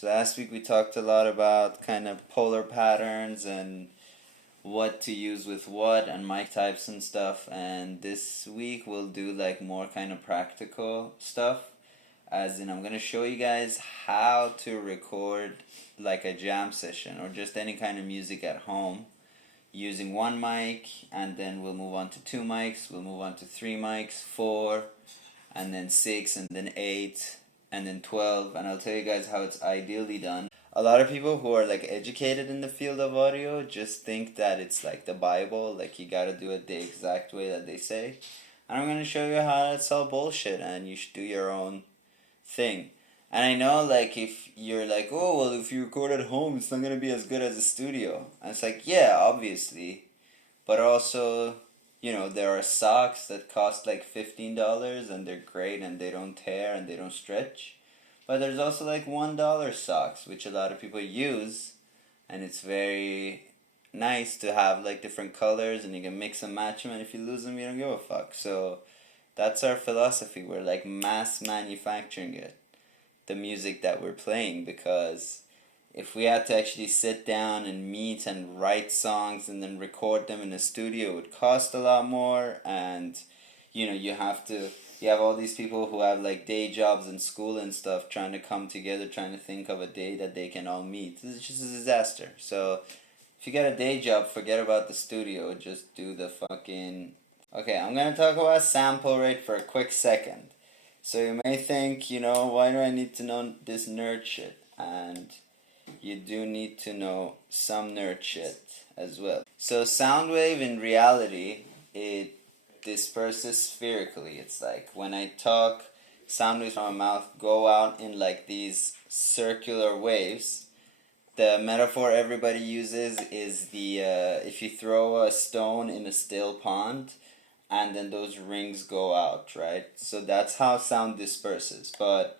So last week we talked a lot about kind of polar patterns and what to use with what and mic types and stuff. And this week we'll do like more kind of practical stuff. As in, I'm gonna show you guys how to record like a jam session or just any kind of music at home using one mic, and then we'll move on to two mics, we'll move on to three mics, four, and then six, and then eight, and then 12, and I'll tell you guys how it's ideally done. A lot of people who are like educated in the field of audio just think that it's like the Bible, like you gotta do it the exact way that they say. And I'm gonna show you how that's all bullshit and you should do your own thing. And I know, like, if you're like, oh, well, if you record at home, it's not gonna be as good as a studio. And it's like, yeah, obviously. But also, there are socks that cost like $15 and they're great and they don't tear and they don't stretch. But there's also like $1 socks, which a lot of people use. And it's very nice to have like different colors and you can mix and match them. And if you lose them, you don't give a fuck. So that's our philosophy. We're like mass manufacturing it, the music that we're playing, because if we had to actually sit down and meet and write songs and then record them in a studio, it would cost a lot more. And you have all these people who have like day jobs and school and stuff trying to come together, trying to think of a day that they can all meet. It's just a disaster. So if you got a day job, forget about the studio, just do the fucking... Okay, I'm gonna talk about sample rate for a quick second. So you may think, why do I need to know this nerd shit? And you do need to know some nerd shit as well. So sound wave in reality, it disperses spherically. It's like when I talk, sound waves from my mouth go out in like these circular waves. The metaphor everybody uses is the if you throw a stone in a still pond and then those rings go out, right? So that's how sound disperses. But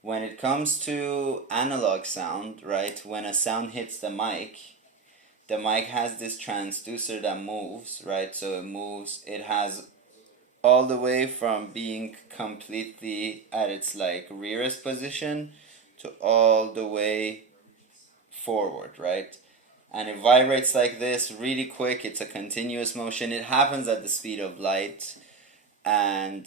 when it comes to analog sound, right, when a sound hits the mic has this transducer that moves, right? So it has all the way from being completely at its like rearest position to all the way forward, right? And it vibrates like this really quick. It's a continuous motion. It happens at the speed of light, and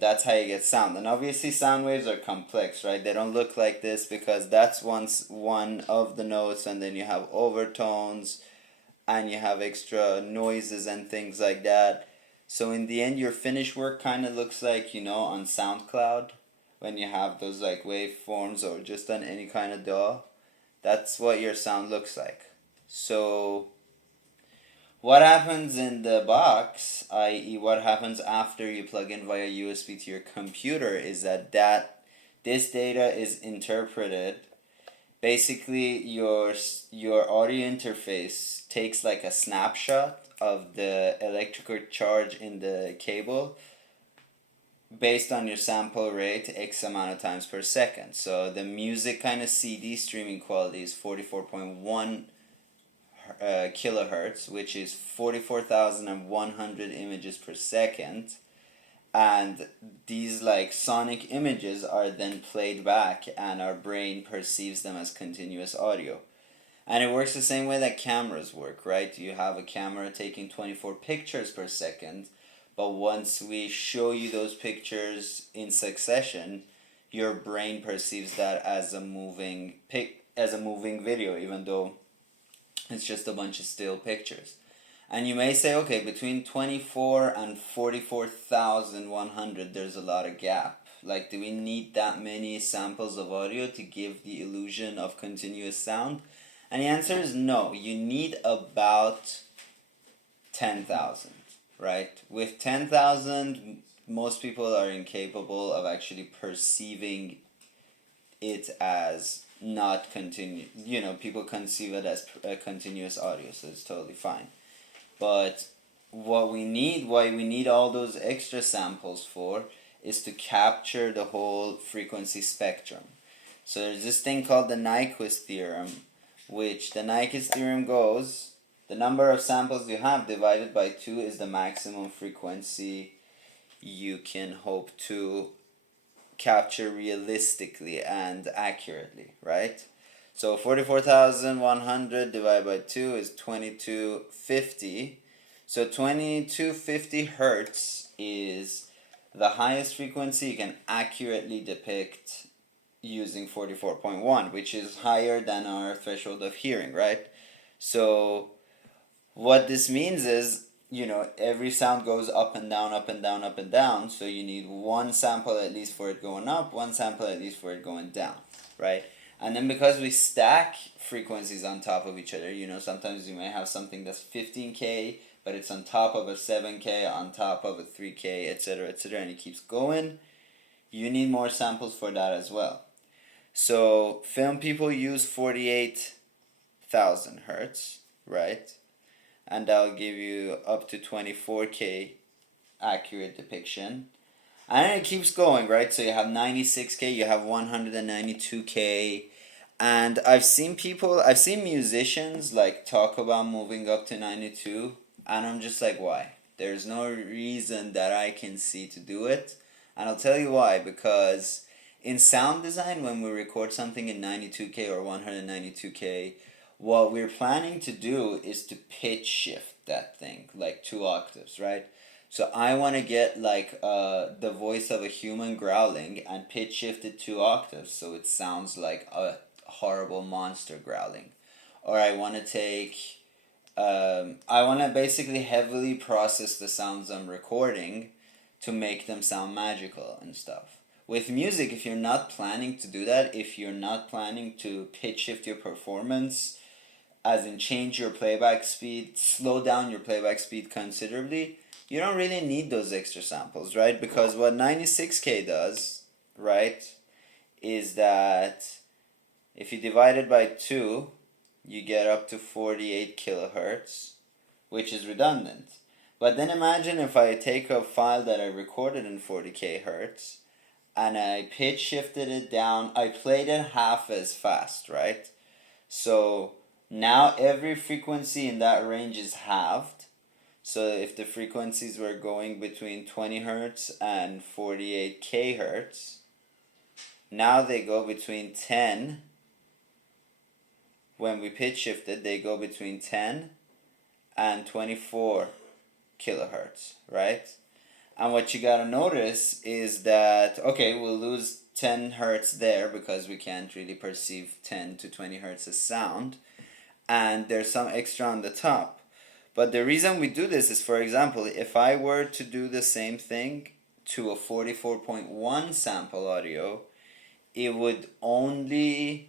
that's how you get sound. And obviously sound waves are complex, right? They don't look like this because that's one of the notes, and then you have overtones and you have extra noises and things like that. So in the end, your finished work kind of looks like, on SoundCloud, when you have those like waveforms, or just on any kind of DAW. That's what your sound looks like. So what happens in the box, i.e. what happens after you plug in via USB to your computer, is that this data is interpreted. Basically, your audio interface takes like a snapshot of the electrical charge in the cable based on your sample rate X amount of times per second. So the music kind of CD streaming quality is 44.1 kilohertz, which is 44,100 images per second. And these like sonic images are then played back and our brain perceives them as continuous audio. And it works the same way that cameras work, right? You have a camera taking 24 pictures per second, but once we show you those pictures in succession, your brain perceives that as a moving video, even though it's just a bunch of still pictures. And you may say, okay, between 24 and 44,100, there's a lot of gap. Like, do we need that many samples of audio to give the illusion of continuous sound? And the answer is no. You need about 10,000, right? With 10,000, most people are incapable of actually perceiving it as not continue. People conceive it as continuous audio, so it's totally fine. But why we need all those extra samples for, is to capture the whole frequency spectrum. So there's this thing called the Nyquist theorem, which the Nyquist theorem goes, the number of samples you have divided by 2 is the maximum frequency you can hope to capture realistically and accurately, right? So 44,100 divided by 2 is 2250. So 2250 hertz is the highest frequency you can accurately depict using 44.1, which is higher than our threshold of hearing, right? So what this means is, every sound goes up and down, up and down, up and down. So you need one sample at least for it going up, one sample at least for it going down, right? And then because we stack frequencies on top of each other, sometimes you may have something that's 15K, but it's on top of a 7K, on top of a 3K, etc., and it keeps going. You need more samples for that as well. So film people use 48,000 hertz, right? And that'll give you up to 24K accurate depiction. And it keeps going, right? So you have 96K, you have 192K. And I've seen musicians like talk about moving up to 92, and I'm just like, why? There's no reason that I can see to do it. And I'll tell you why, because in sound design, when we record something in 92K or 192K, what we're planning to do is to pitch shift that thing like 2 octaves, right? So I want to get like the voice of a human growling and pitch shift it 2 octaves so it sounds like a horrible monster growling. Or I want to basically heavily process the sounds I'm recording to make them sound magical and stuff. With music, if you're not planning to do that, if you're not planning to pitch shift your performance, as in change your playback speed, slow down your playback speed considerably, you don't really need those extra samples, right? Because what 96K does, right, is that if you divide it by 2, you get up to 48 kilohertz, which is redundant. But then imagine if I take a file that I recorded in 40K hertz and I pitch shifted it down, I played it half as fast, right? So now every frequency in that range is halved. So if the frequencies were going between 20 hertz and 48K hertz, now they go between 10. When we pitch shifted, they go between 10 and 24 kilohertz, right? And what you gotta notice is that, okay, we'll lose 10 hertz there because we can't really perceive 10 to 20 hertz as sound, and there's some extra on the top. But the reason we do this is, for example, if I were to do the same thing to a 44.1 sample audio, it would only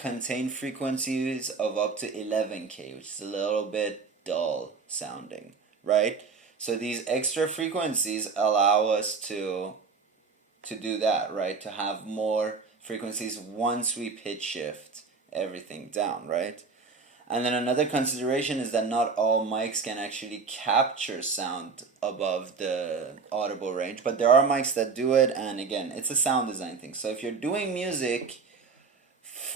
contain frequencies of up to 11K, which is a little bit dull sounding, right? So these extra frequencies allow us to do that, right? To have more frequencies once we pitch shift everything down, right? And then another consideration is that not all mics can actually capture sound above the audible range, but there are mics that do it, and again, it's a sound design thing. So if you're doing music,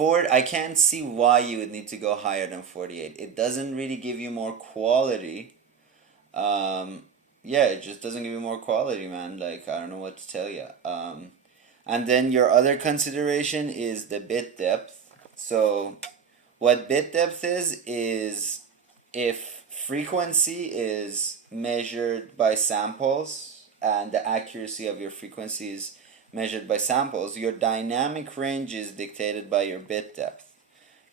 I can't see why you would need to go higher than 48. It doesn't really give you more quality. It just doesn't give you more quality, man. Like, I don't know what to tell you. And then your other consideration is the bit depth. So what bit depth is if frequency is measured by samples and the accuracy of your frequency is measured by samples, your dynamic range is dictated by your bit depth,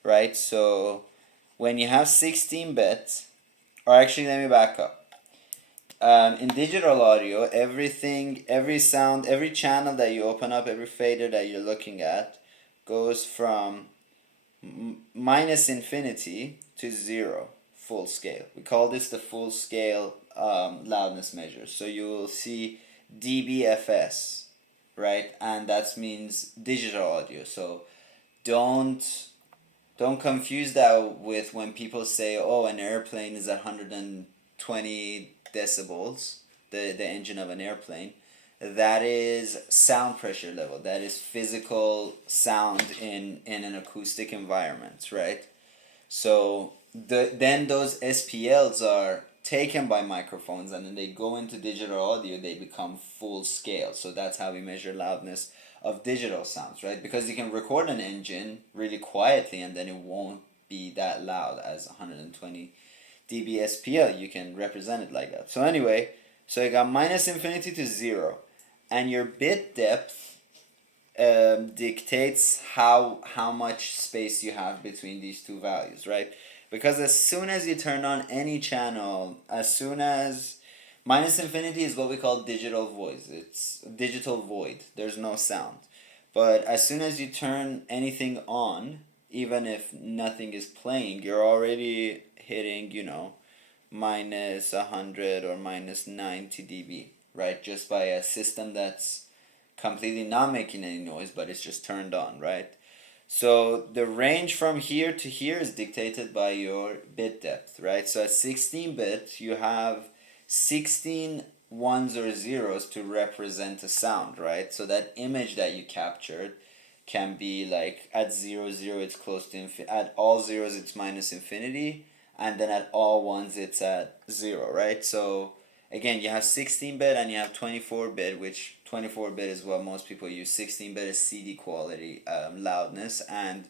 right? So when you have 16 bits, or actually let me back up. In digital audio, every sound, every channel that you open up, every fader that you're looking at goes from minus infinity to 0, full scale. We call this the full scale loudness measure. So you will see dBFS, right? And that means digital audio. So don't confuse that with when people say, oh, an airplane is 120 decibels, the engine of an airplane. That is sound pressure level. That is physical sound in an acoustic environment, right? So then those SPLs are taken by microphones, and then they go into digital audio, they become full scale. So that's how we measure loudness of digital sounds, right? Because you can record an engine really quietly and then it won't be that loud as 120 dB SPL. You can represent it like that. So anyway, so you got minus infinity to 0, and your bit depth dictates how much space you have between these two values, right? Because as soon as you turn on any channel, as soon as minus infinity is what we call digital void. It's digital void. There's no sound. But as soon as you turn anything on, even if nothing is playing, you're already hitting, minus 100 or minus 90 dB, right? Just by a system that's completely not making any noise, but it's just turned on, right? So the range from here to here is dictated by your bit depth, right? So at 16-bit, you have 16 ones or zeros to represent a sound, right? So that image that you captured can be like at 0, 0, it's close to at all zeros it's minus infinity, and then at all ones it's at 0, right? So again, you have 16-bit and you have 24-bit, which 24-bit is what most people use. 16-bit is CD quality loudness, and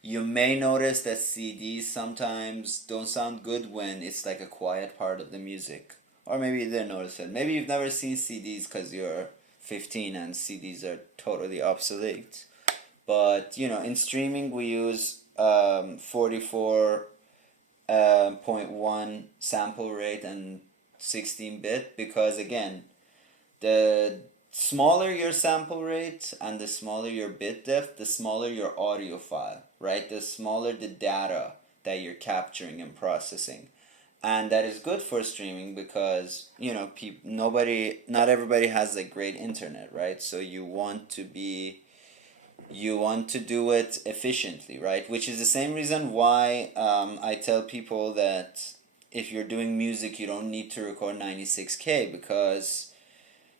you may notice that CDs sometimes don't sound good when it's like a quiet part of the music. Or maybe you didn't notice it. Maybe you've never seen CDs because you're 15 and CDs are totally obsolete. But, in streaming we use 44.1 sample rate and 16-bit because, again, the smaller your sample rate and the smaller your bit depth, the smaller your audio file, right? The smaller the data that you're capturing and processing. And that is good for streaming because, not everybody has like great internet, right? So you want to do it efficiently, right? Which is the same reason why I tell people that if you're doing music, you don't need to record 96K because,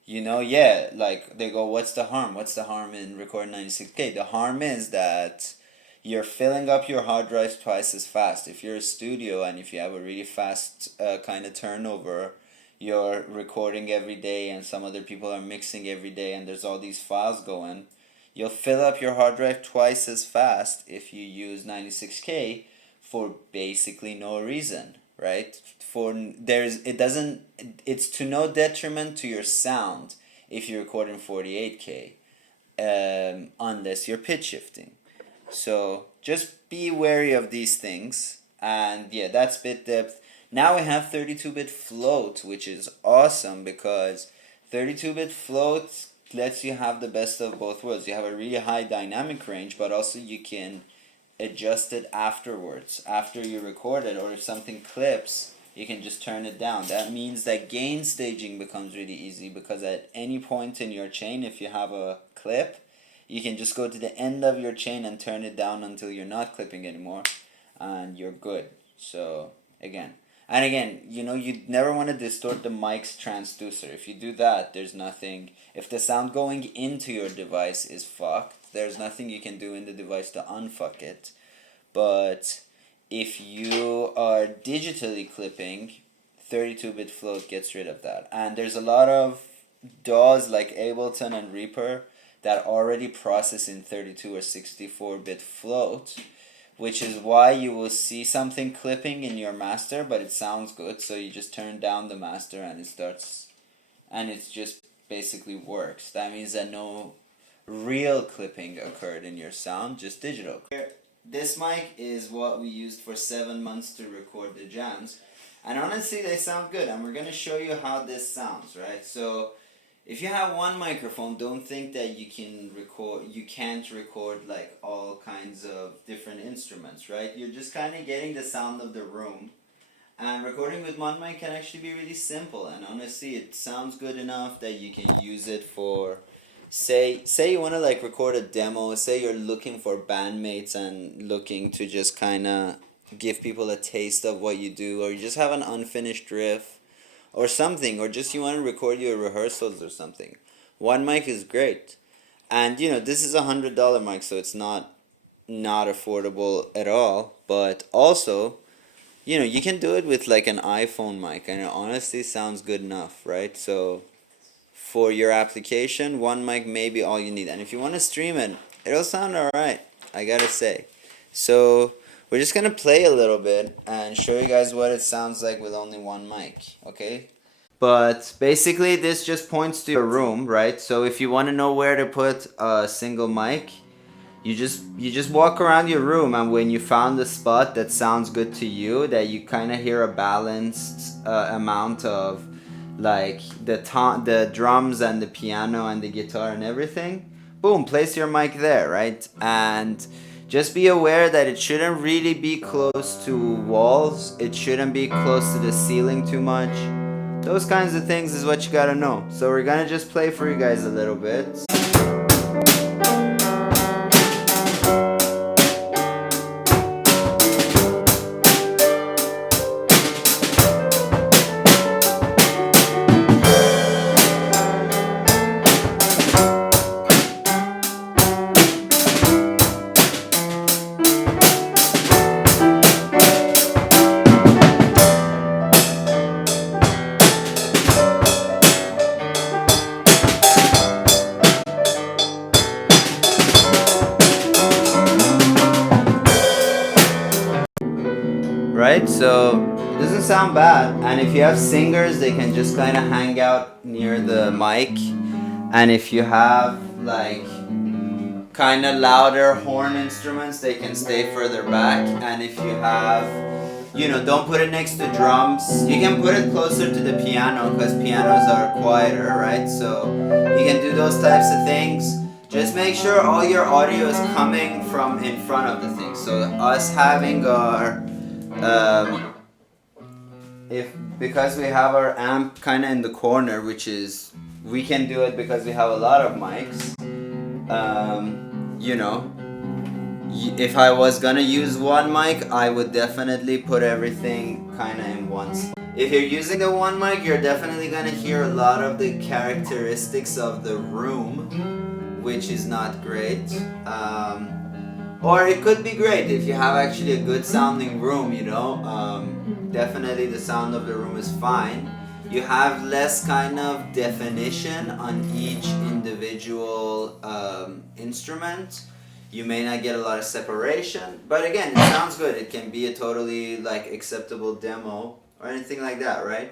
like they go, what's the harm? What's the harm in recording 96K? The harm is that you're filling up your hard drives twice as fast. If you're a studio and if you have a really fast kind of turnover, you're recording every day and some other people are mixing every day and there's all these files going, you'll fill up your hard drive twice as fast if you use 96K for basically no reason, right? It's to no detriment to your sound if you record in 48K, unless you're pitch shifting. So just be wary of these things. And yeah, that's bit depth. Now we have 32-bit float, which is awesome because 32-bit float lets you have the best of both worlds. You have a really high dynamic range, but also you can adjust it afterwards, after you record it, or if something clips, you can just turn it down. That means that gain staging becomes really easy because at any point in your chain, if you have a clip, you can just go to the end of your chain and turn it down until you're not clipping anymore, and you're good. So again, you'd never want to distort the mic's transducer. If you do that, there's nothing. If the sound going into your device is fucked, there's nothing you can do in the device to unfuck it. But if you are digitally clipping, 32-bit float gets rid of that. And there's a lot of DAWs like Ableton and Reaper that already process in 32 or 64-bit float, which is why you will see something clipping in your master, but it sounds good, so you just turn down the master and it just basically works. That means that no real clipping occurred in your sound, just digital. This mic is what we used for 7 months to record the jams, and honestly they sound good, and we're going to show you how this sounds, right? So if you have one microphone, don't think that you can't record like all kinds of different instruments, right? You're just kind of getting the sound of the room. And recording with one mic can actually be really simple, and honestly it sounds good enough that you can use it for, say you want to like record a demo, say you're looking for bandmates and looking to just kind of give people a taste of what you do, or you just have an unfinished riff or something, or just you want to record your rehearsals or something. One mic is great. And this is $100 mic, so it's not affordable at all, but also you know, you can do it with like an iPhone mic, and it honestly sounds good enough, right? So for your application, one mic may be all you need. And if you want to stream it, it'll sound alright, I gotta say. So we're just gonna play a little bit and show you guys what it sounds like with only one mic, okay? But basically this just points to your room, right? So if you want to know where to put a single mic, you just walk around your room, and when you found a spot that sounds good to you, that you kind of hear a balanced amount of like the drums and the piano and the guitar and everything, boom, place your mic there, right? And just be aware that it shouldn't really be close to walls. It shouldn't be close to the ceiling too much. Those kinds of things is what you gotta know. So we're gonna just play for you guys a little bit. Right? So it doesn't sound bad. And if you have singers, they can just kind of hang out near the mic. And if you have like kind of louder horn instruments, they can stay further back. And if you have, you know, don't put it next to drums. You can put it closer to the piano because pianos are quieter, right? So you can do those types of things. Just make sure all your audio is coming from in front of the thing. So us having our um, if because we have our amp kind of in the corner, which is we can do it because we have a lot of mics. You know, if I was gonna use one mic, I would definitely put everything kind of in one spot. If you're using the one mic, you're definitely gonna hear a lot of the characteristics of the room, which is not great. Or it could be great if you have actually a good sounding room, you know. Definitely the sound of the room is fine. You have less kind of definition on each individual instrument. You may not get a lot of separation, but again, it sounds good. It can be a totally like acceptable demo or anything like that, right?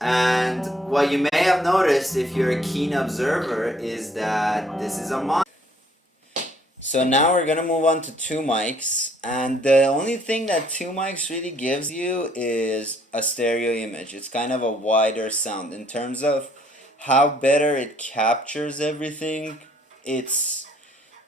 And what you may have noticed if you're a keen observer is that this is a mono. So now we're gonna move on to two mics, and the only thing that two mics really gives you is a stereo image. It's kind of a wider sound in terms of how better it captures everything. It's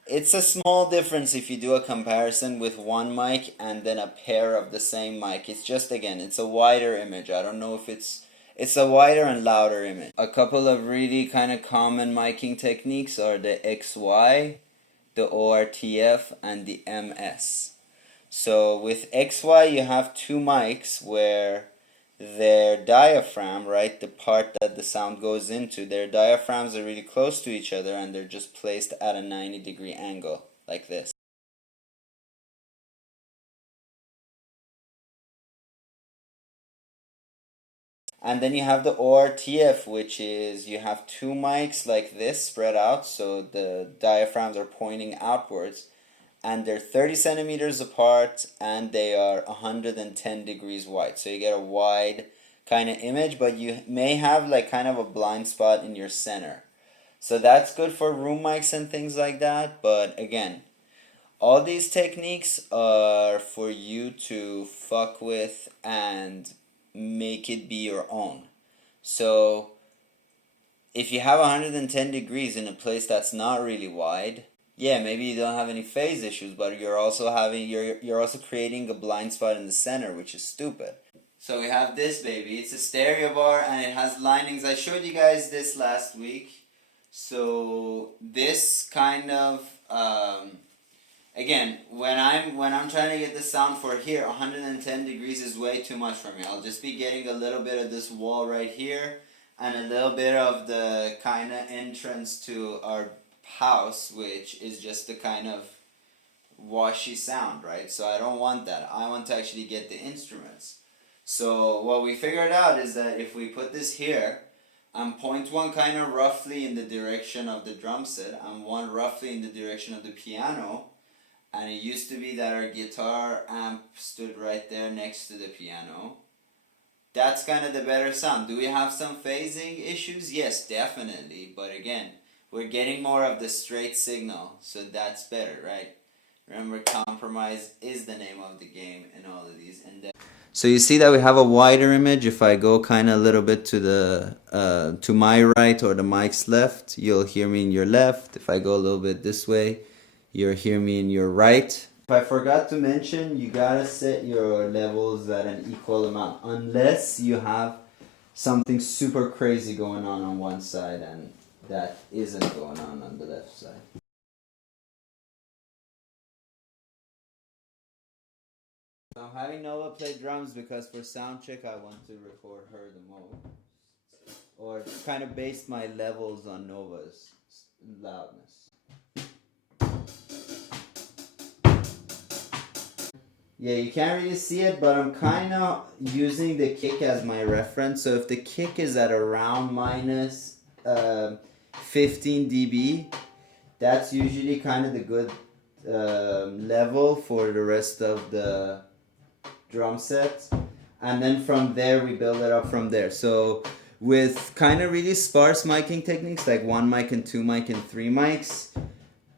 it's a small difference if you do a comparison with one mic and then a pair of the same mic. It's just again, it's a wider image. I don't know if it's a wider and louder image. A couple of really kind of common miking techniques are the XY, the ORTF, and the MS. So with XY you have two mics where their diaphragm, right, the part that the sound goes into, their diaphragms are really close to each other and they're just placed at a 90-degree angle like this. And then you have the ORTF, which is you have two mics like this spread out, so the diaphragms are pointing outwards, and they're 30 centimeters apart, and they are 110 degrees wide. So you get a wide kind of image, but you may have like kind of a blind spot in your center. So that's good for room mics and things like that, but again, all these techniques are for you to fuck with and make it be your own. So if you have 110 degrees in a place that's not really wide, yeah, maybe you don't have any phase issues, but you're also creating a blind spot in the center, which is stupid. So we have this baby. It's a stereo bar and it has linings. I showed you guys this last week. So this kind of again, when I'm trying to get the sound for here, 110 degrees is way too much for me. I'll just be getting a little bit of this wall right here and a little bit of the kind of entrance to our house, which is just the kind of washy sound, right? So I don't want that. I want to actually get the instruments. So what we figured out is that if we put this here, and point one kind of roughly in the direction of the drum set, and one roughly in the direction of the piano, and it used to be that our guitar amp stood right there next to the piano. That's kind of the better sound. Do we have some phasing issues? Yes, definitely. But again, we're getting more of the straight signal, so that's better, right? Remember, compromise is the name of the game in all of these. So you see that we have a wider image. If I go kind of a little bit to the to my right or the mic's left, you'll hear me in your left. If I go a little bit this way, you'll hear me in your right. If I forgot to mention, you gotta set your levels at an equal amount, unless you have something super crazy going on one side and that isn't going on the left side. So I'm having Nova play drums because for sound check I want to record her the most, or kind of base my levels on Nova's loudness. Yeah, you can't really see it, but I'm kind of using the kick as my reference. So if the kick is at around minus 15 dB, that's usually kind of the good level for the rest of the drum set. And then from there, we build it up from there. So with kind of really sparse miking techniques, like one mic and two mic and three mics,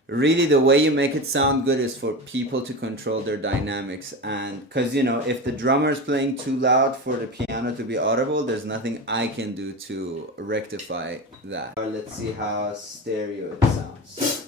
really the way you make it sound good is for people to control their dynamics. And because, you know, if the drummer is playing too loud for the piano to be audible, there's nothing I can do to rectify that. Let's see how stereo it sounds.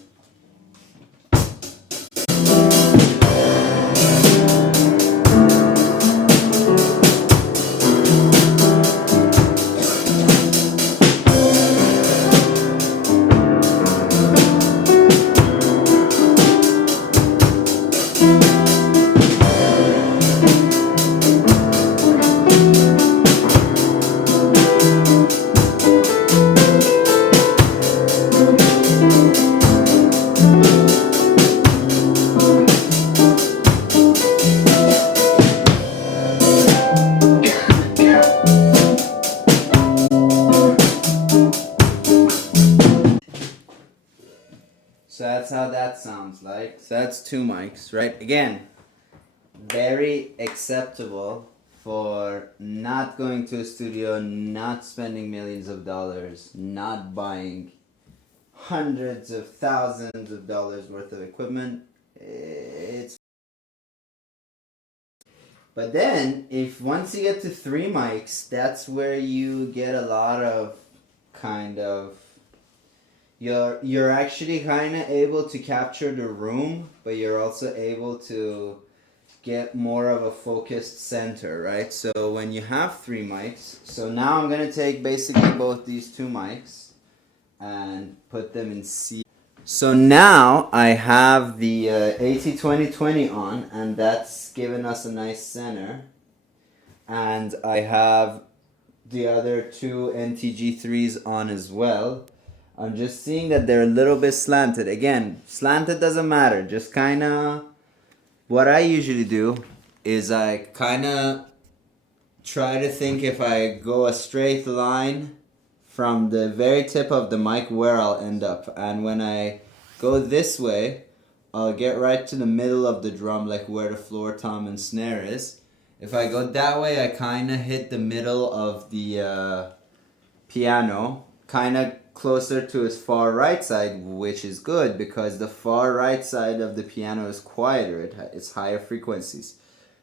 So that's how that sounds like. So that's two mics, right? Again, very acceptable for not going to a studio, not spending millions of dollars, not buying hundreds of thousands of dollars worth of equipment. But then, if once you get to three mics, that's where you get a lot of kind of you're actually kind of able to capture the room, but you're also able to get more of a focused center, right? So when you have three mics, so now I'm gonna take basically both these two mics and put them in C. So now I have the AT2020 on, and that's given us a nice center. And I have the other two NTG3s on as well. I'm just seeing that they're a little bit slanted. Again, slanted doesn't matter. Just kind of, what I usually do is I kind of try to think if I go a straight line from the very tip of the mic where I'll end up. And when I go this way, I'll get right to the middle of the drum, like where the floor tom and snare is. If I go that way, I kind of hit the middle of the piano, kind of closer to its far right side, which is good because the far right side of the piano is quieter. It's higher frequencies.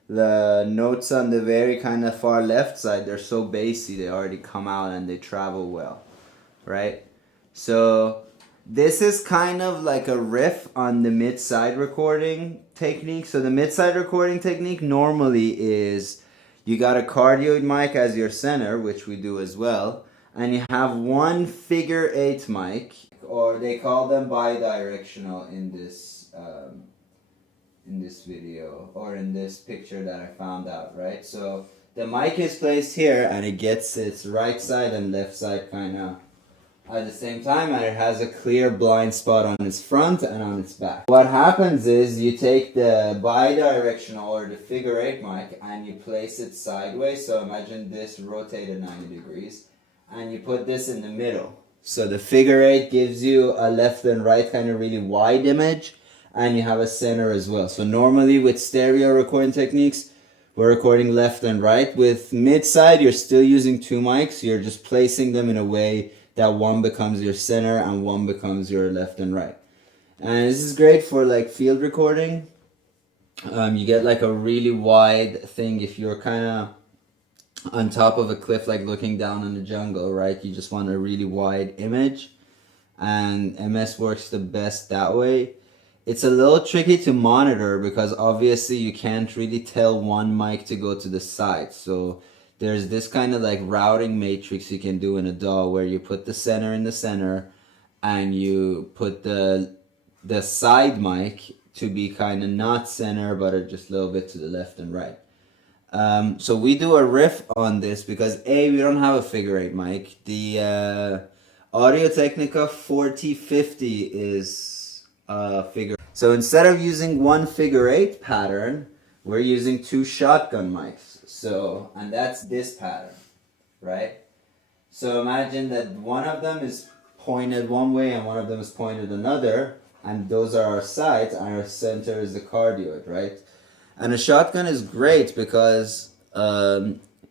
The notes on the very kind of far left side, they're so bassy, they already come out and they travel well, right? So this is kind of like a riff on the mid-side recording technique. So the mid-side recording technique normally is you got a cardioid mic as your center, which we do as well, and you have one figure eight mic, or they call them bidirectional in this video, or in this picture that I found out, right? So the mic is placed here and it gets its right side and left side kind of at the same time, and it has a clear blind spot on its front and on its back. What happens is you take the bi-directional or the figure 8 mic and you place it sideways. So imagine this rotated 90 degrees and you put this in the middle. So the figure 8 gives you a left and right kind of really wide image, and you have a center as well. So normally with stereo recording techniques, we're recording left and right. With mid-side, you're still using 2 mics. You're just placing them in a way that one becomes your center and one becomes your left and right. And this is great for like field recording. You get like a really wide thing if you're kind of on top of a cliff, like looking down in the jungle, right? You just want a really wide image, and MS works the best that way. It's a little tricky to monitor because obviously you can't really tell one mic to go to the side. So there's this kind of like routing matrix you can do in a DAW where you put the center in the center and you put the side mic to be kind of not center but are just a little bit to the left and right. So we do a riff on this because we don't have a figure 8 mic. The Audio-Technica 4050 is a figure. So instead of using one figure 8 pattern, we're using 2 shotgun mics. So, and that's this pattern, right? So imagine that one of them is pointed one way and one of them is pointed another, and those are our sides, and our center is the cardioid, right? And a shotgun is great because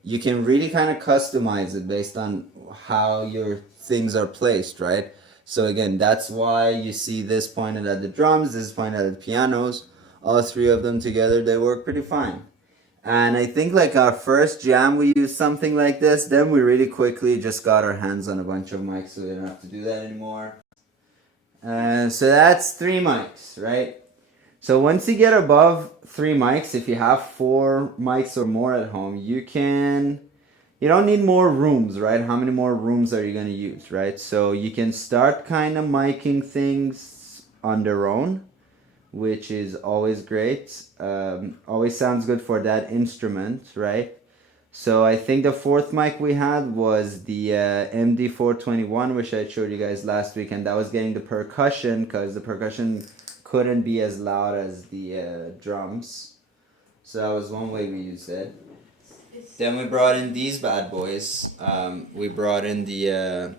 you can really kind of customize it based on how your things are placed, right? So again, that's why you see this pointed at the drums, this is pointed at the pianos. All 3 of them together, they work pretty fine. And I think like our first jam, we used something like this. Then we really quickly just got our hands on a bunch of mics, so we don't have to do that anymore. So that's 3 mics, right? So once you get above 3 mics, if you have 4 mics or more at home, you don't need more rooms, right? How many more rooms are you going to use, right? So you can start kind of miking things on their own, which is always great. Always sounds good for that instrument, right? So I think the 4th mic we had was the MD421, which I showed you guys last week, and that was getting the percussion because the percussion couldn't be as loud as the drums. So that was one way we used it. Then we brought in these bad boys. We brought in the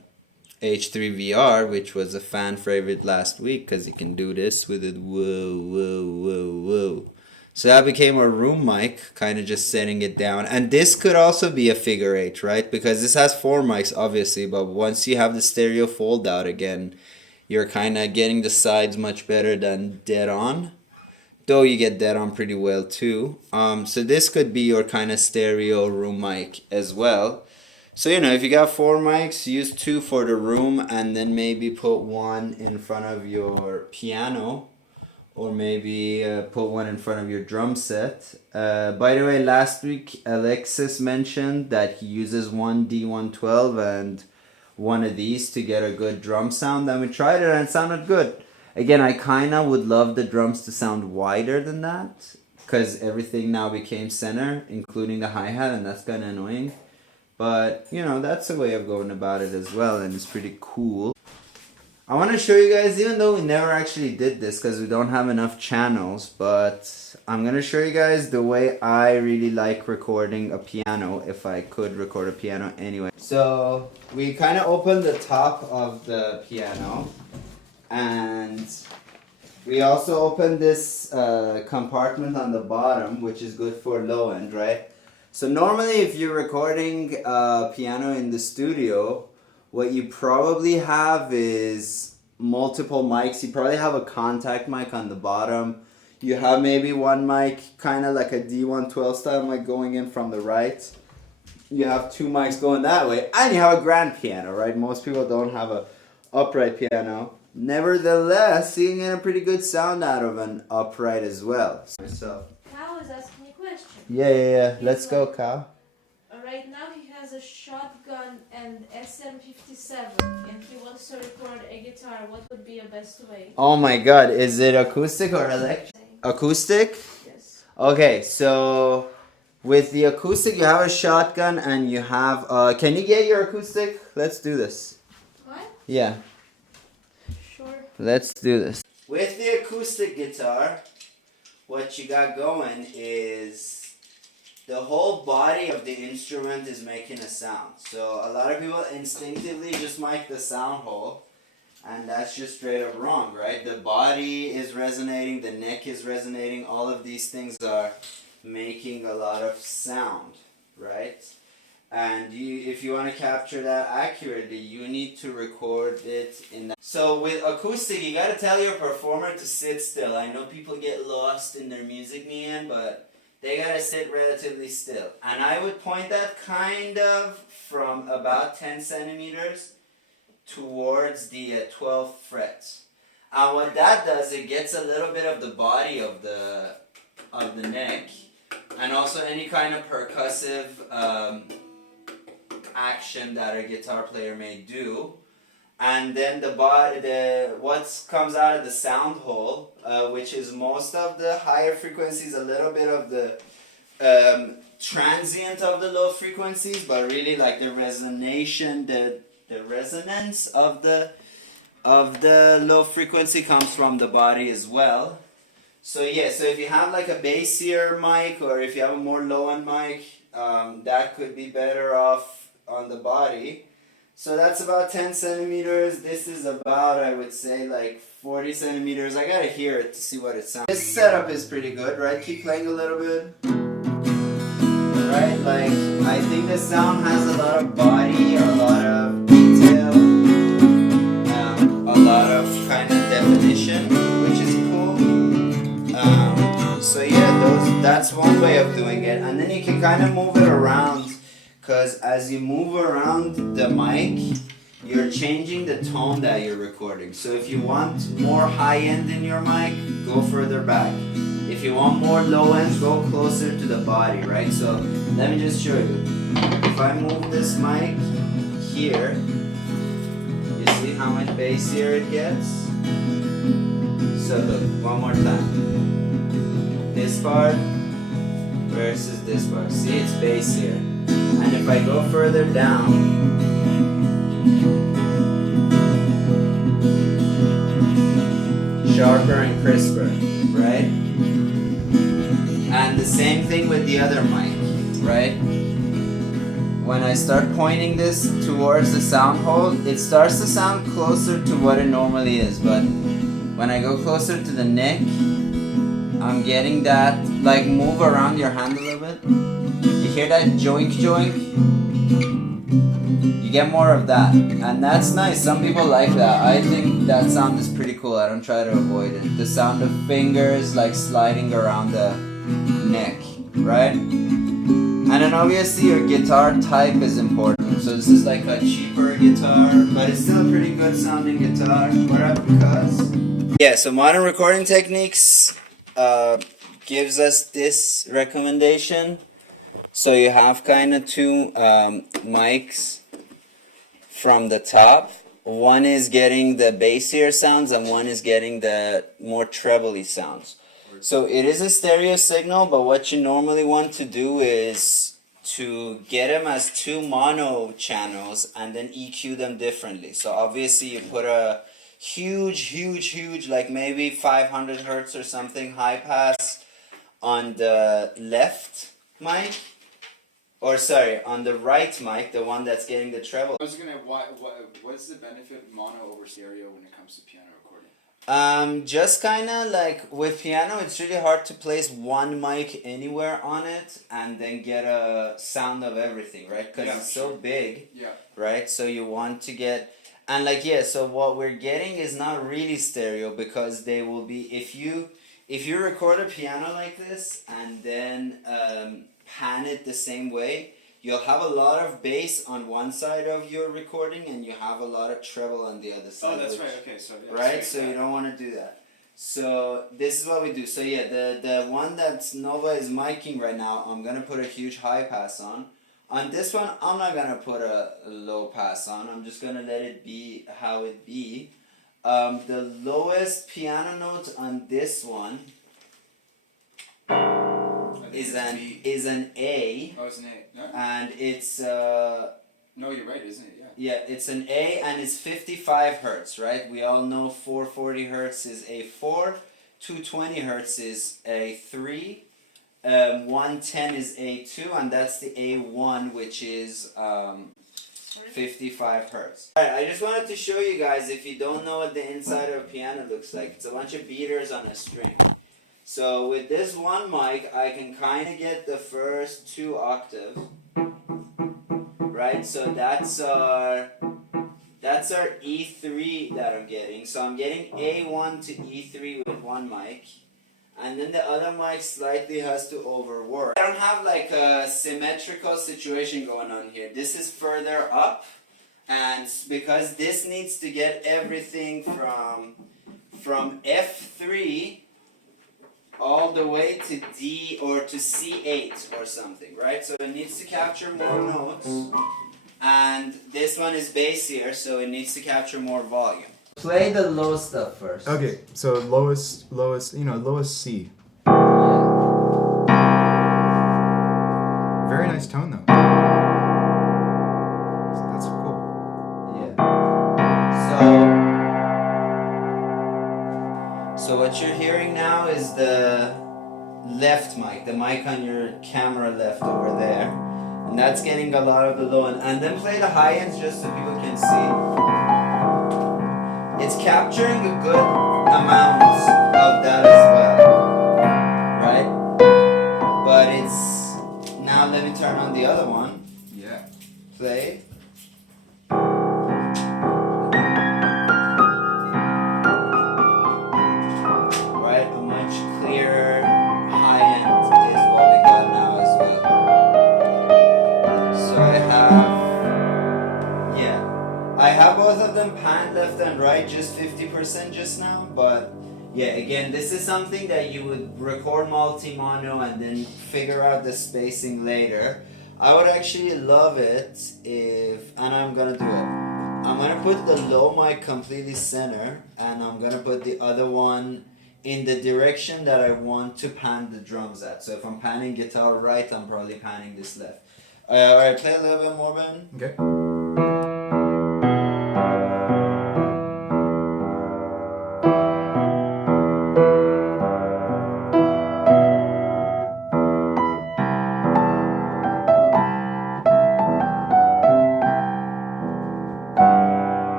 H3VR, which was a fan favorite last week because you can do this with it. Whoa, whoa, whoa, whoa. So that became a room mic, kind of just setting it down. And this could also be a figure 8, right? Because this has 4 mics, obviously, but once you have the stereo fold out again, you're kind of getting the sides much better than dead on. Though you get dead on pretty well too. So this could be your kind of stereo room mic as well. So, if you got 4 mics, use 2 for the room and then maybe put 1 in front of your piano. Or maybe put 1 in front of your drum set. By the way, last week Alexis mentioned that he uses one D112 and one of these to get a good drum sound. And we tried it and it sounded good. Again, I kind of would love the drums to sound wider than that, because everything now became center, including the hi-hat, and that's kind of annoying. But, that's a way of going about it as well, and it's pretty cool. I want to show you guys, even though we never actually did this because we don't have enough channels, but I'm going to show you guys the way I really like recording a piano, if I could record a piano anyway. So, we kind of opened the top of the piano. And we also opened this compartment on the bottom, which is good for low end, right? So normally if you're recording a piano in the studio, what you probably have is multiple mics. You probably have a contact mic on the bottom. You have maybe one mic, kind of like a D112 style mic going in from the right. You have 2 mics going that way, and you have a grand piano, right? Most people don't have a upright piano. Nevertheless, you can get a pretty good sound out of an upright as well. So, Kyle is asking a question. Yeah. Let's go, Kyle. Right now he has a shotgun and SM57 and he wants to record a guitar. What would be a best way? Oh my god, is it acoustic or electric? Acoustic? Yes. Okay, so with the acoustic you have a shotgun and you have, can you get your acoustic? Let's do this. What? Yeah. Sure. Let's do this. With the acoustic guitar, what you got going is the whole body of the instrument is making a sound. So a lot of people instinctively just mic the sound hole, and that's just straight up wrong, right? The body is resonating, the neck is resonating, all of these things are making a lot of sound, right? And if you want to capture that accurately, you need to record it in that. So with acoustic, you got to tell your performer to sit still. I know people get lost in their music, man, but they got to sit relatively still. And I would point that kind of from about 10 centimeters towards the 12th fret. And what that does, it gets a little bit of the body of the neck, and also any kind of percussive action that a guitar player may do. And then what comes out of the sound hole, which is most of the higher frequencies, a little bit of the transient of the low frequencies, but really like the resonance of the low frequency comes from the body as well. So yeah, so if you have like a bassier mic, or if you have a more low end mic, that could be better off on the body. So that's about 10 centimeters. This is about, I would say, like 40 centimeters. I gotta hear it to see what it sounds. This setup is pretty good, right? Keep playing a little bit. Right? Like, I think the sound has a lot of body, a lot of detail, a lot of kind of definition, which is cool. So yeah, that's one way of doing it. And then you can kind of move it around, because as you move around the mic, you're changing the tone that you're recording. So if you want more high end in your mic, go further back. If you want more low end, go closer to the body, right? So let me just show you. If I move this mic here, you see how much bassier it gets? So look, one more time. This part versus this part. See, it's bassier. And if I go further down, sharper and crisper, right? And the same thing with the other mic, right? When I start pointing this towards the sound hole, it starts to sound closer to what it normally is, but when I go closer to the neck, I'm getting that, like, move around your hand a little bit. You hear that joink joink? You get more of that, and that's nice. Some people like that. I think that sound is pretty cool. I don't try to avoid it. The sound of fingers like sliding around the neck, right? And then obviously your guitar type is important. So this is like a cheaper guitar, but it's still a pretty good sounding guitar. What up, cuz? Yeah, so Modern Recording Techniques gives us this recommendation. So you have kind of two mics from the top. One is getting the bassier sounds and one is getting the more trebly sounds. So it is a stereo signal, but what you normally want to do is to get them as two mono channels and then EQ them differently. So obviously you put a huge, like maybe 500 hertz or something high pass on the left mic. Or sorry, on the right mic, the one that's getting the treble. I was gonna. What's the benefit of mono over stereo when it comes to piano recording? Just kind of like with piano, it's really hard to place one mic anywhere on it and then get a sound of everything, right? Because it's so big, right? So you want to get, and like so what we're getting is not really stereo, because they will be, if you record a piano like this and then pan it the same way, you'll have a lot of bass on one side of your recording and you have a lot of treble on the other side. Oh, that's right. Okay, so right, so you don't want to do that. So this is what we do. So yeah, the one that's Nova is miking right now, I'm gonna put a huge high pass on. On this one, I'm not gonna put a low pass on. I'm just gonna let it be how it be. The lowest piano note on this one is an A. Oh, it's an A. Yeah. And it's No, you're right, isn't it? Yeah. Yeah, it's an A and it's 55 hertz, right? We all know 440 hertz is A4, 220 hertz is A3, 110 is A2, and that's the A1, which is 55 hertz. Alright, I just wanted to show you guys, if you don't know what the inside of a piano looks like, it's a bunch of beaters on a string. So with this one mic, I can kind of get the first 2 octaves, right? So that's our E3 that I'm getting. So I'm getting A1 to E3 with one mic. And then the other mic slightly has to overwork. I don't have like a symmetrical situation going on here. This is further up. And because this needs to get everything from F3 all the way to D or to C8 or something, right? So it needs to capture more notes. And this one is bassier, so it needs to capture more volume. Play the low stuff first. Okay, so lowest, lowest C. Yeah. Very nice tone though. That's cool. Yeah. So what you're hearing now is the left mic, the mic on your camera left over there. And that's getting a lot of the low end. And then play the high ends just so people can see. It's capturing a good amount of that as well. Right? But it's... Now let me turn on the other one. Yeah. Play. Right? A much clearer high end is what we got now as well. So I have both of them panned left and right, just 50% just now, but yeah, again, this is something that you would record multi-mono and then figure out the spacing later. I would actually love it if, and I'm gonna do it. I'm gonna put the low mic completely center, and I'm gonna put the other one in the direction that I want to pan the drums at. So if I'm panning guitar right, I'm probably panning this left. Alright, play a little bit more, Ben. Okay.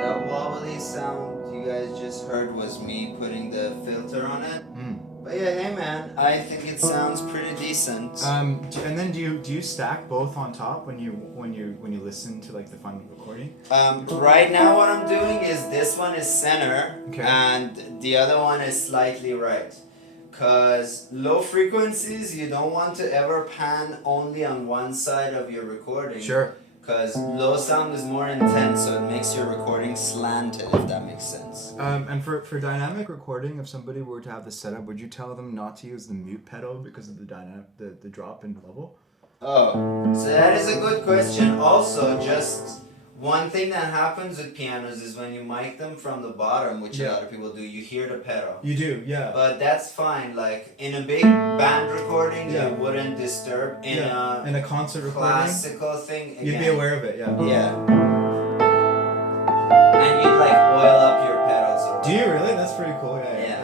That wobbly sound you guys just heard was me putting the filter on it. But yeah, hey man, I think it sounds pretty decent. And then do you stack both on top when you listen to like the final recording? Right now what I'm doing is this one is center, Okay. and the other one is slightly right. Cause low frequencies, you don't want to ever pan only on one side of your recording. Sure. Because low sound is more intense, so it makes your recording slanted, if that makes sense. And for dynamic recording, if somebody were to have this setup, would you tell them not to use the mute pedal because of the drop in level? Oh, so that is a good question. Also, just one thing that happens with pianos is when you mic them from the bottom, which a lot of people do, you hear the pedal. You do, yeah. But that's fine. Like in a big band recording, Yeah. you wouldn't disturb. In In a concert recording, classical thing, again, you'd be aware of it, yeah. Yeah. And you'd like oil up your pedals. Or Do you really? That's pretty cool, yeah. Yeah.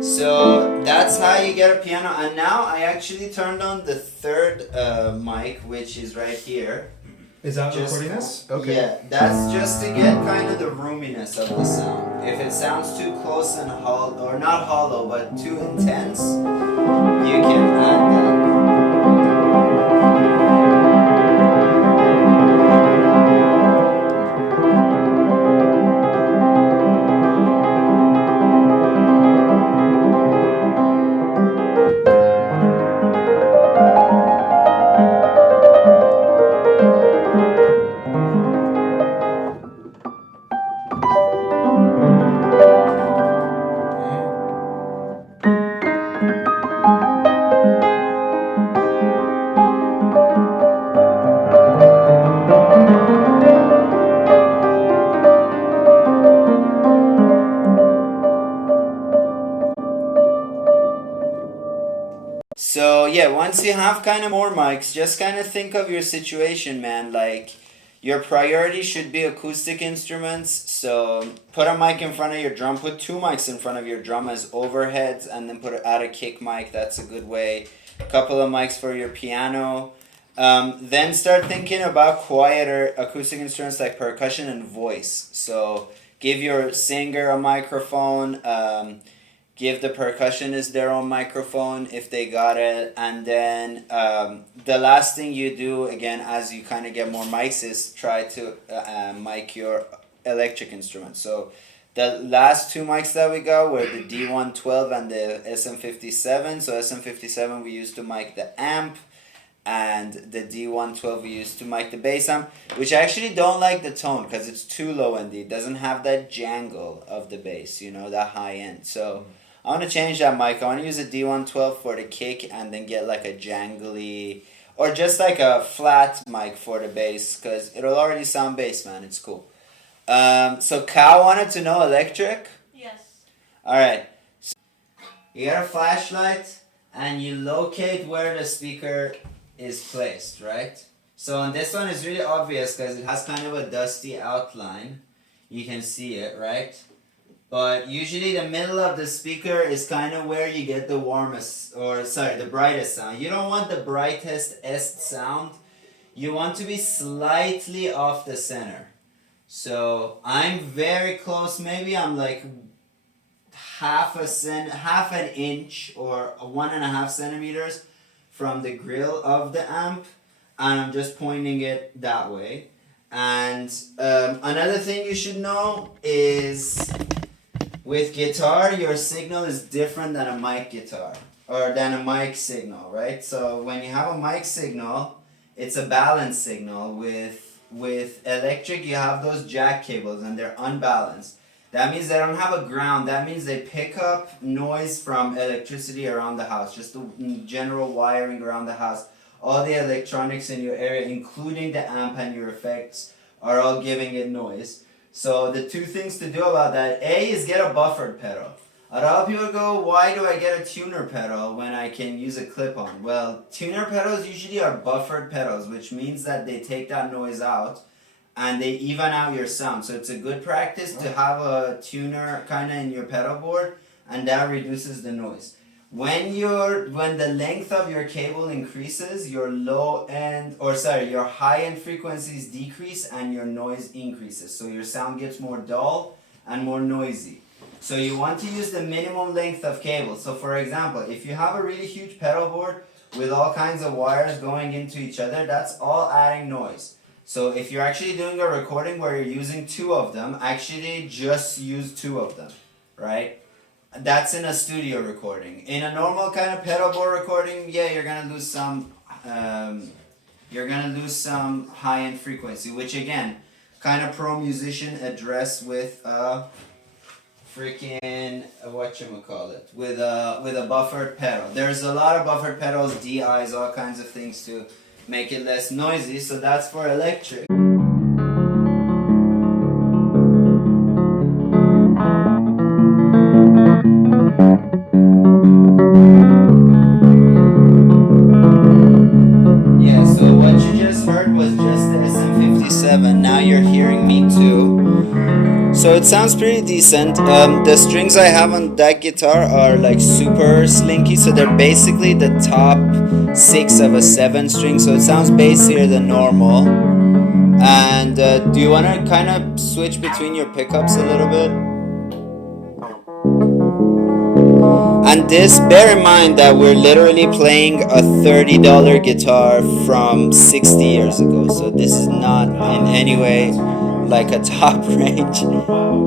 So that's how you get a piano. And now I actually turned on the third mic, which is right here. Is that Just- recording this? Okay. Yeah, that's just to get kind of the roominess of the sound. If it sounds too close and hollow, or not hollow, but too intense, you can add that. So yeah, once you have kind of more mics, just kind of think of your situation, man. Like your priority should be acoustic instruments. So put a mic in front of your drum. Put two mics in front of your drum as overheads, and then add a kick mic. That's a good way. A couple of mics for your piano. Then start thinking about quieter acoustic instruments like percussion and voice. So give your singer a microphone. Give the percussionist their own microphone if they got it, and then the last thing you do again as you kind of get more mics is try to mic your electric instruments. So the last two mics that we got were the D112 and the SM57. So SM57 we used to mic the amp, and the D112 we used to mic the bass amp, which I actually don't like the tone because it's too low end. It doesn't have that jangle of the bass, that high end. So I want to change that mic. I want to use a D112 for the kick and then get like a jangly or just like a flat mic for the bass because it'll already sound bass, man. It's cool. So Cal wanted to know electric. Yes. Alright. So you got a flashlight and you locate where the speaker is placed, right? So on this one it's really obvious because it has kind of a dusty outline. You can see it, right? But usually the middle of the speaker is kind of where you get the the brightest sound. You don't want the brightest sound. You want to be slightly off the center. So I'm very close. Maybe I'm like half an inch or 1.5 centimeters from the grill of the amp, and I'm just pointing it that way. And another thing you should know is with guitar, your signal is different than a mic guitar or than a mic signal, right? So when you have a mic signal, it's a balanced signal. With electric, you have those jack cables and they're unbalanced. That means they don't have a ground. That means they pick up noise from electricity around the house, just the general wiring around the house. All the electronics in your area, including the amp and your effects, are all giving it noise. So the two things to do about that, A, is get a buffered pedal. A lot of people go, why do I get a tuner pedal when I can use a clip-on? Well, tuner pedals usually are buffered pedals, which means that they take that noise out and they even out your sound. So it's a good practice to have a tuner kind of in your pedal board, and that reduces the noise. When the length of your cable increases, your your high end frequencies decrease and your noise increases. So your sound gets more dull and more noisy. So you want to use the minimum length of cable. So for example, if you have a really huge pedal board with all kinds of wires going into each other, that's all adding noise. So if you're actually doing a recording where you're using two of them, actually just use two of them, right? That's in a studio recording. In a normal kind of pedal board recording, yeah, you're gonna lose some high-end frequency, which again, kind of pro musician address with a freaking with a buffered pedal. There's a lot of buffered pedals, DIs, all kinds of things to make it less noisy. So that's for electric. Now you're hearing me too. So it sounds pretty decent. The strings I have on that guitar are like super slinky, so they're basically the top 6 of a 7 string, so it sounds bassier than normal. And do you want to kind of switch between your pickups a little bit? And this, bear in mind that we're literally playing a $30 guitar from 60 years ago. So this is not in any way like a top range.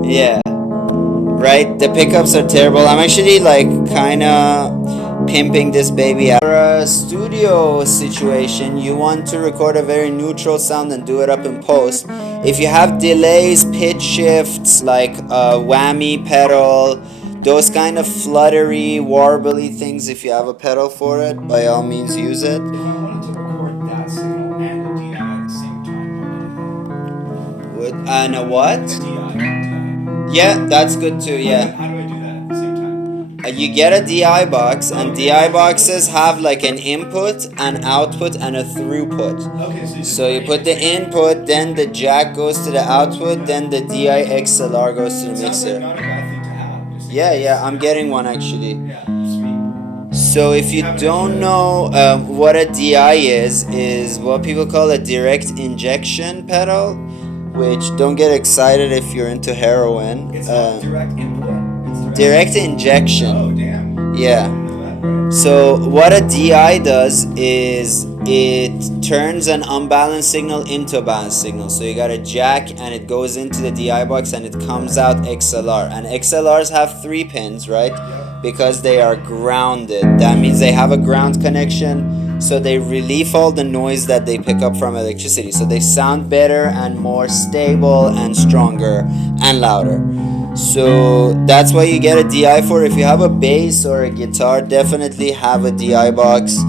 Yeah. Right? The pickups are terrible. I'm actually like kind of pimping this baby out. For a studio situation, you want to record a very neutral sound and do it up in post. If you have delays, pitch shifts, like a whammy pedal, those kind of fluttery, warbly things, if you have a pedal for it, by all means use it. If I wanted to record that signal and a DI at the same time, And a what? a DI. Yeah, that's good too, yeah. How do I do that at the same time? You get a DI box, and DI boxes have like an input, an output, and a throughput. Okay, So you put the input, then the jack goes to the output, then the DI XLR goes to the Sounds like mixer. not a bad thing to have. Just in Yeah, case, yeah, I'm you know? getting one actually. Yeah, sweet. So if you don't know what a DI is what people call a direct injection pedal, which don't get excited if you're into heroin. It's not direct input. It's Direct injection. Oh, damn. Yeah. I didn't know that. So what a DI does is it turns an unbalanced signal into a balanced signal. So you got a jack and it goes into the DI box and it comes out XLR. And XLRs have 3 pins, right? Because they are grounded. That means they have a ground connection, so they relieve all the noise that they pick up from electricity. So they sound better and more stable and stronger and louder. So that's why you get a DI for. If you have a bass or a guitar, definitely have a DI box.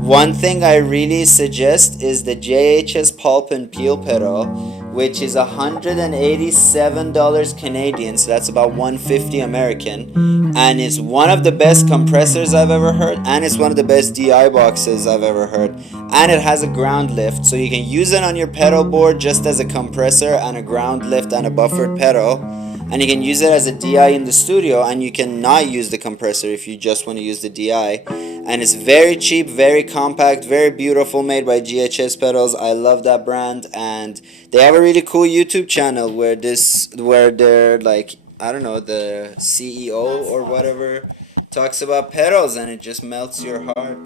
One thing I really suggest is the JHS Pulp and Peel pedal, which is $187 Canadian, so that's about $150 American, and it's one of the best compressors I've ever heard, and it's one of the best DI boxes I've ever heard, and it has a ground lift, so you can use it on your pedal board just as a compressor and a ground lift and a buffered pedal. And you can use it as a DI in the studio, and you can not use the compressor if you just want to use the DI. And it's very cheap, very compact, very beautiful, made by GHS Pedals. I love that brand, and they have a really cool YouTube channel where they're like, I don't know, the CEO or whatever talks about pedals, and it just melts your heart.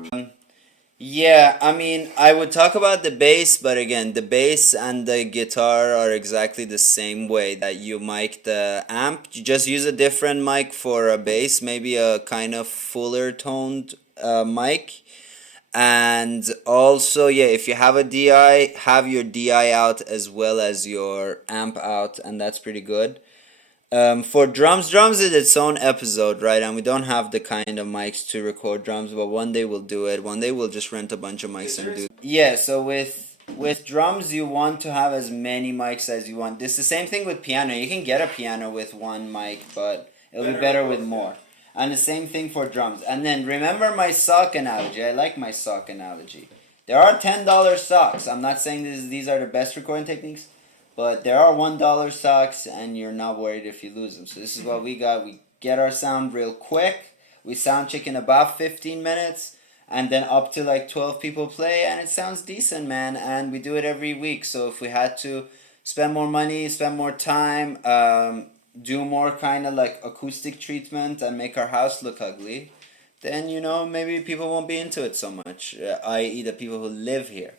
Yeah, I mean, I would talk about the bass, but again, the bass and the guitar are exactly the same way that you mic the amp. You just use a different mic for a bass, maybe a kind of fuller toned mic. And also, yeah, if you have a DI, have your DI out as well as your amp out, and that's pretty good. For drums is its own episode, right? And we don't have the kind of mics to record drums, but one day we'll do it. One day we'll just rent a bunch of mics and do. Yeah, so with drums, you want to have as many mics as you want. This is the same thing with piano. You can get a piano with one mic, but it'll be better with more. And the same thing for drums. And then remember my sock analogy. I like my sock analogy. There are $10 socks. I'm not saying these are the best recording techniques, but there are $1 socks, and you're not worried if you lose them. So this is what we got. We get our sound real quick. We sound check in about 15 minutes, and then up to like 12 people play, and it sounds decent, man. And we do it every week. So if we had to spend more money, spend more time, do more kind of like acoustic treatment and make our house look ugly, then, you know, maybe people won't be into it so much, i.e. the people who live here.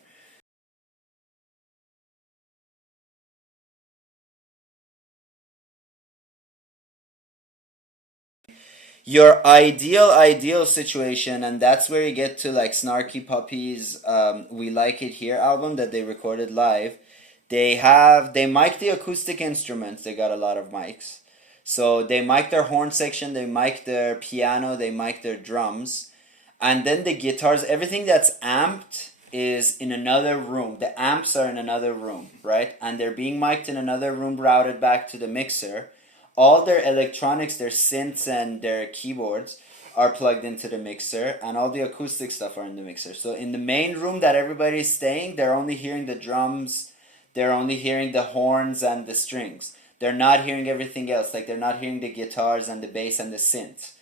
Your ideal situation, and that's where you get to like Snarky Puppy's We Like It Here album that they recorded live. They mic the acoustic instruments. They got a lot of mics. So they mic their horn section, they mic their piano, they mic their drums. And then the guitars, everything that's amped is in another room. The amps are in another room, right? And they're being mic'd in another room, routed back to the mixer. All their electronics, their synths and their keyboards are plugged into the mixer, and all the acoustic stuff are in the mixer. So in the main room that everybody's staying, they're only hearing the drums, they're only hearing the horns and the strings. They're not hearing everything else, like they're not hearing the guitars and the bass and the synths.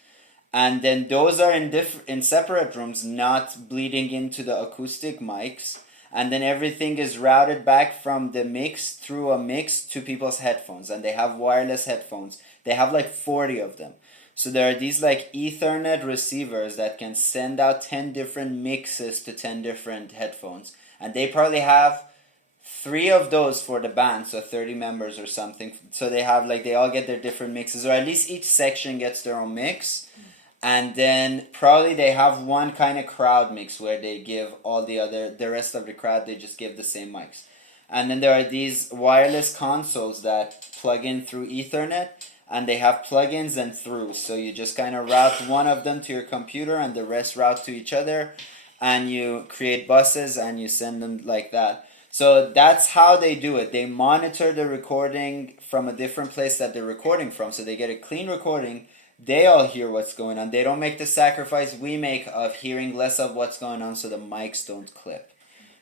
And then those are in separate rooms, not bleeding into the acoustic mics. and then everything is routed back from the mix through a mix to people's headphones, and they have wireless headphones. They have like 40 of them. So there are these like Ethernet receivers that can send out 10 different mixes to 10 different headphones, and they probably have 3 of those for the band, so 30 members or something. So they have like, they all get their different mixes, or at least each section gets their own mix. And then probably they have one kind of crowd mix where they give all the rest of the crowd, they just give the same mics. And then there are these wireless consoles that plug in through Ethernet, and they have plugins and throughs. So you just kind of route one of them to your computer and the rest route to each other, and you create buses and you send them like that. So that's how they do it. They monitor the recording from a different place that they're recording from, so they get a clean recording. They all hear what's going on. They don't make the sacrifice we make of hearing less of what's going on so the mics don't clip.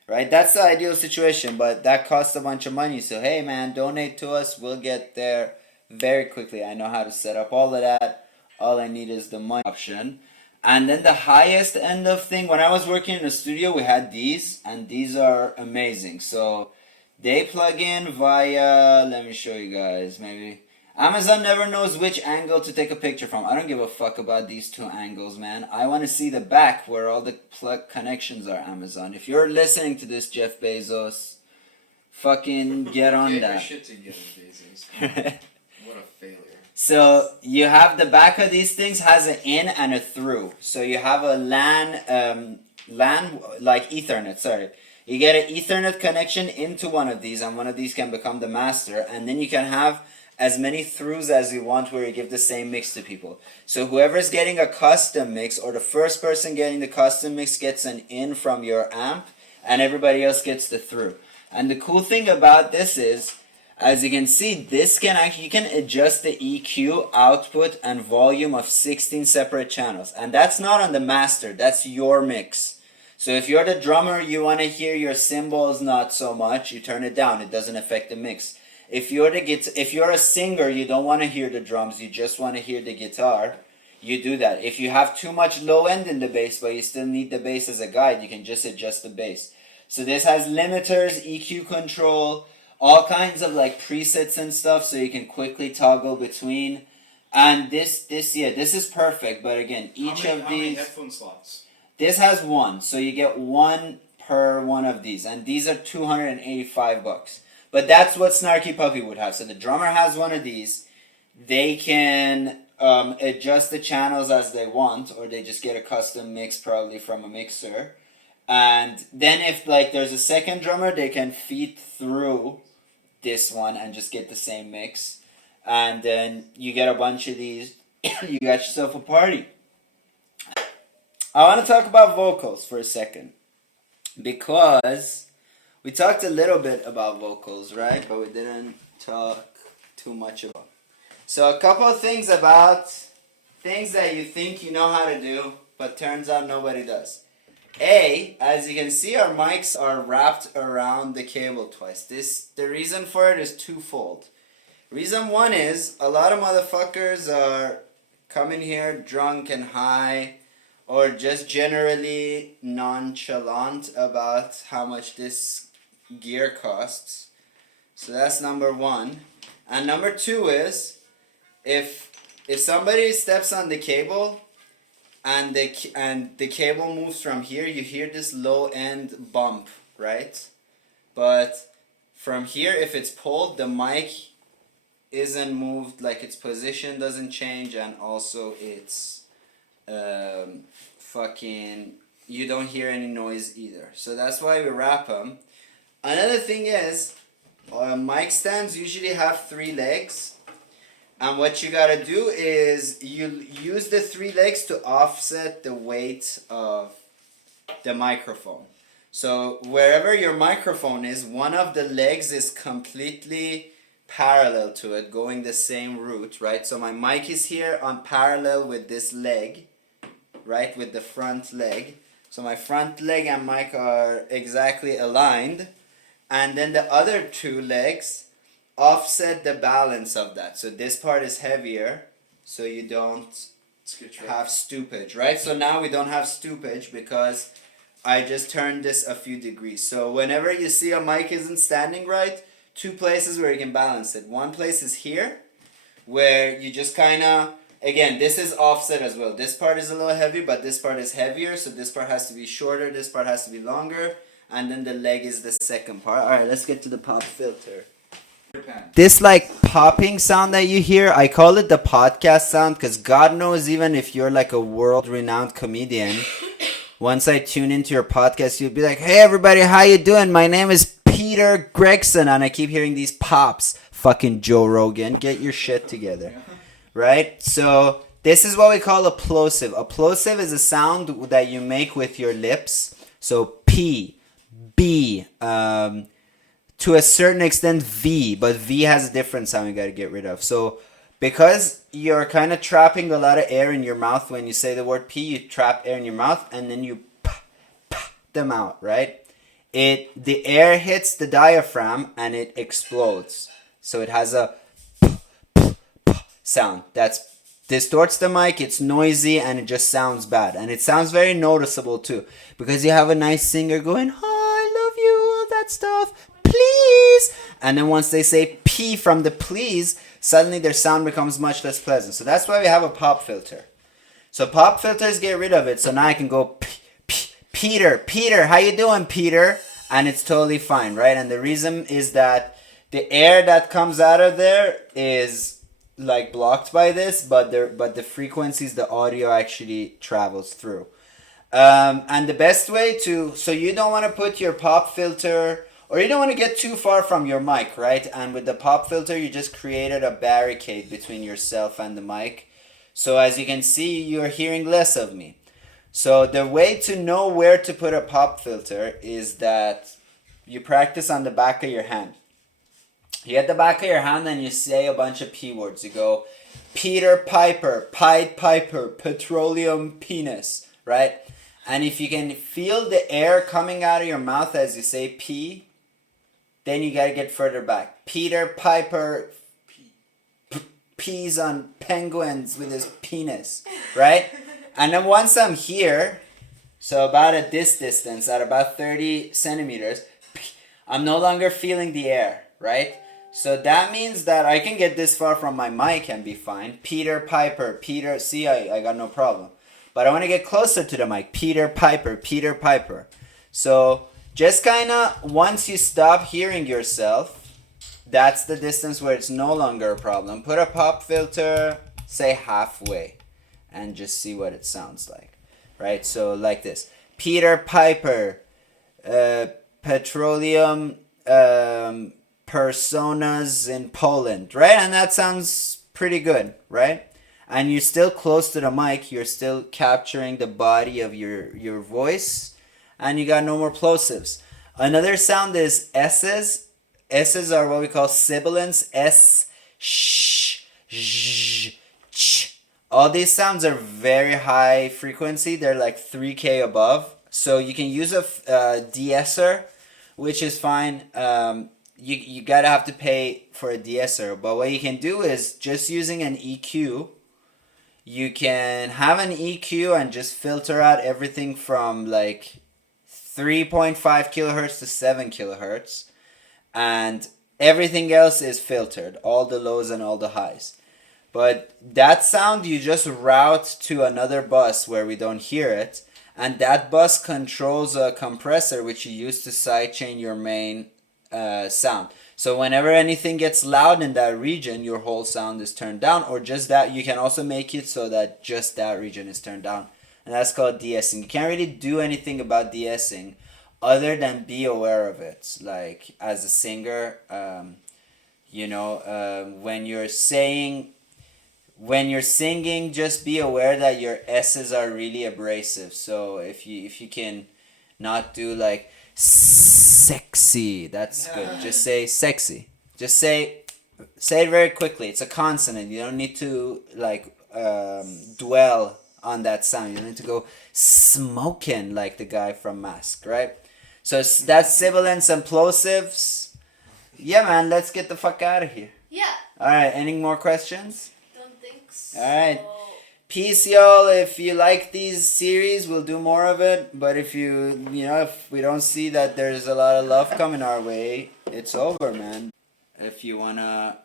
Right? That's the ideal situation, but that costs a bunch of money. So, hey man, donate to us. We'll get there very quickly. I know how to set up all of that. All I need is the money option. And then the highest end of thing, when I was working in a studio, we had these, and these are amazing. So they plug in via, let me show you guys, maybe. Amazon never knows which angle to take a picture from. I don't give a fuck about these 2 angles, man. I want to see the back where all the plug connections are, Amazon. If you're listening to this, Jeff Bezos, fucking get on Get that. your shit together, Bezos. What a failure. So you have the back of these things has an in and a through. So you have a LAN like Ethernet, sorry. You get an Ethernet connection into one of these, and one of these can become the master, and then you can have as many throughs as you want where you give the same mix to people. So whoever's getting a custom mix, or the first person getting the custom mix, gets an in from your amp, and everybody else gets the through. And the cool thing about this is, as you can see, this can actually, you can adjust the EQ, output, and volume of 16 separate channels. And that's not on the master, that's your mix. So if you're the drummer, you want to hear your cymbals not so much, you turn it down, it doesn't affect the mix. If you're a singer, you don't want to hear the drums, you just want to hear the guitar, you do that. If you have too much low end in the bass, but you still need the bass as a guide, you can just adjust the bass. So this has limiters, EQ control, all kinds of like presets and stuff, so you can quickly toggle between. And this is perfect, but again, How many headphone slots? This has 1, so you get 1 per one of these, and these are $285. But that's what Snarky Puppy would have. So the drummer has one of these. They can adjust the channels as they want, or they just get a custom mix probably from a mixer. And then if like there's a second drummer, they can feed through this one and just get the same mix. And then you get a bunch of these. You got yourself a party. I want to talk about vocals for a second, because we talked a little bit about vocals, right? But we didn't talk too much about. So a couple of things about things that you think you know how to do, but turns out nobody does. As you can see, our mics are wrapped around the cable twice. The reason for it is twofold. Reason 1 is a lot of motherfuckers are coming here drunk and high, or just generally nonchalant about how much this gear costs. So that's number 1. And number 2 is if somebody steps on the cable and the cable moves from here, you hear this low end bump, right? But from here, if it's pulled, the mic isn't moved, like its position doesn't change, and also it's you don't hear any noise either. So that's why we wrap them. Another thing is, mic stands usually have 3 legs, and what you gotta do is you use the 3 legs to offset the weight of the microphone. So wherever your microphone is, one of the legs is completely parallel to it, going the same route, right? So my mic is here on parallel with this leg, right, with the front leg. So my front leg and mic are exactly aligned, and then the other 2 legs offset the balance of that. So this part is heavier, so you don't have stoopage, right? So now we don't have stoopage because I just turned this a few degrees. So whenever you see a mic isn't standing right, two places where you can balance it. One place is here, where you just kind of, again, this is offset as well. This part is a little heavy, but this part is heavier, so this part has to be shorter, this part has to be longer, and then the leg is the second part. Alright, let's get to the pop filter. This like popping sound that you hear, I call it the podcast sound, because God knows, even if you're like a world-renowned comedian, once I tune into your podcast, you'll be like, hey everybody, how you doing? My name is Peter Gregson, and I keep hearing these pops. Fucking Joe Rogan, get your shit together. Right? So this is what we call a plosive. A plosive is a sound that you make with your lips. So P, B, to a certain extent V, but V has a different sound you gotta get rid of. So because you're kind of trapping a lot of air in your mouth when you say the word P, you trap air in your mouth and then you them out, right? The air hits the diaphragm and it explodes. So it has a sound that distorts the mic, it's noisy, and it just sounds bad. And it sounds very noticeable too, because you have a nice singer going, oh, I love you, all that stuff, please. And then once they say P from the please, suddenly their sound becomes much less pleasant. So that's why we have a pop filter. So pop filters get rid of it. So now I can go, Peter, how you doing, Peter? And it's totally fine, right? And the reason is that the air that comes out of there is like blocked by this, but the frequencies, the audio actually travels through. And the best way so you don't want to put your pop filter, or you don't want to get too far from your mic, right? And with the pop filter, you just created a barricade between yourself and the mic. So as you can see, you're hearing less of me. So the way to know where to put a pop filter is that you practice on the back of your hand. You get the back of your hand and you say a bunch of P words. You go, Peter Piper, Pied Piper, petroleum penis, right? And if you can feel the air coming out of your mouth as you say P, then you gotta get further back. Peter Piper pees on penguins with his penis, right? And then once I'm here, so about at this distance, at about 30 centimeters, I'm no longer feeling the air, right? So that means that I can get this far from my mic and be fine. Peter Piper, Peter, see, I got no problem. But I want to get closer to the mic. Peter Piper, Peter Piper. So just kind of, once you stop hearing yourself, that's the distance where it's no longer a problem. Put a pop filter, say halfway, and just see what it sounds like. Right? So like this. Peter Piper, petroleum personas in Poland, right? And that sounds pretty good, right? And you're still close to the mic, you're still capturing the body of your voice, and you got no more plosives. Another sound is S's. S's are what we call sibilants. S, sh, sh, ch. All these sounds are very high frequency. They're like 3K above. So you can use a de-esser, which is fine. You gotta have to pay for a de-esser. But what you can do is just using an EQ. You can have an EQ and just filter out everything from like 3.5 kilohertz to 7 kilohertz. And everything else is filtered. All the lows and all the highs. But that sound you just route to another bus where we don't hear it. And that bus controls a compressor which you use to sidechain your main sound. So whenever anything gets loud in that region, your whole sound is turned down, or just that. You can also make it so that just that region is turned down, and that's called de-essing. You can't really do anything about de-essing other than be aware of it. Like as a singer, when you're singing, just be aware that your S's are really abrasive. So if you can not do like sexy, that's good. Just say sexy. Just say it very quickly. It's a consonant. You don't need to like dwell on that sound. You don't need to go smoking like the guy from Mask, right? So that's sibilants and plosives. Yeah, man. Let's get the fuck out of here. Yeah. All right. Any more questions? Don't think so. All right. Peace, y'all. If you like these series, we'll do more of it. But if if we don't see that there's a lot of love coming our way, it's over, man. If you wanna,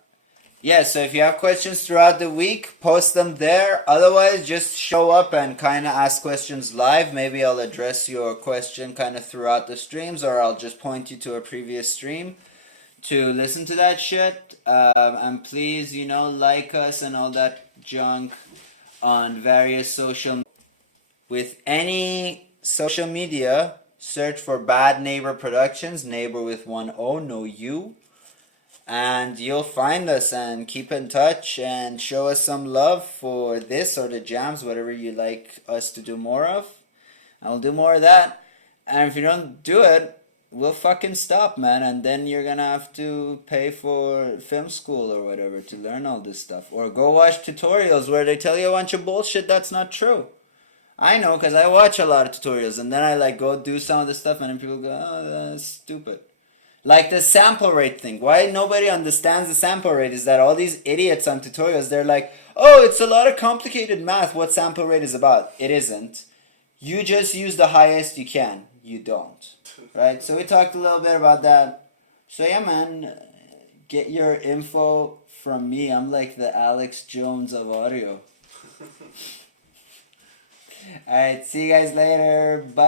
yeah. So if you have questions throughout the week, post them there. Otherwise, just show up and kind of ask questions live. Maybe I'll address your question kind of throughout the streams, or I'll just point you to a previous stream to listen to that shit. And please, like us and all that junk on various with any social media. Search for Bad Neighbor Productions, neighbor with one O, no U, and you'll find us. And keep in touch and show us some love for this or the jams, whatever you like us to do more of. I'll do more of that. And if you don't do it, we'll fucking stop, man. And then you're gonna have to pay for film school or whatever to learn all this stuff. Or go watch tutorials where they tell you a bunch of bullshit that's not true. I know, because I watch a lot of tutorials. And then I go do some of the stuff and then people go, oh, that's stupid. Like the sample rate thing. Why nobody understands the sample rate is that all these idiots on tutorials, they're like, oh, it's a lot of complicated math what sample rate is about. It isn't. You just use the highest you can. You don't. Right? So we talked a little bit about that. So yeah, man, get your info from me. I'm like the Alex Jones of audio. Alright, see you guys later. Bye.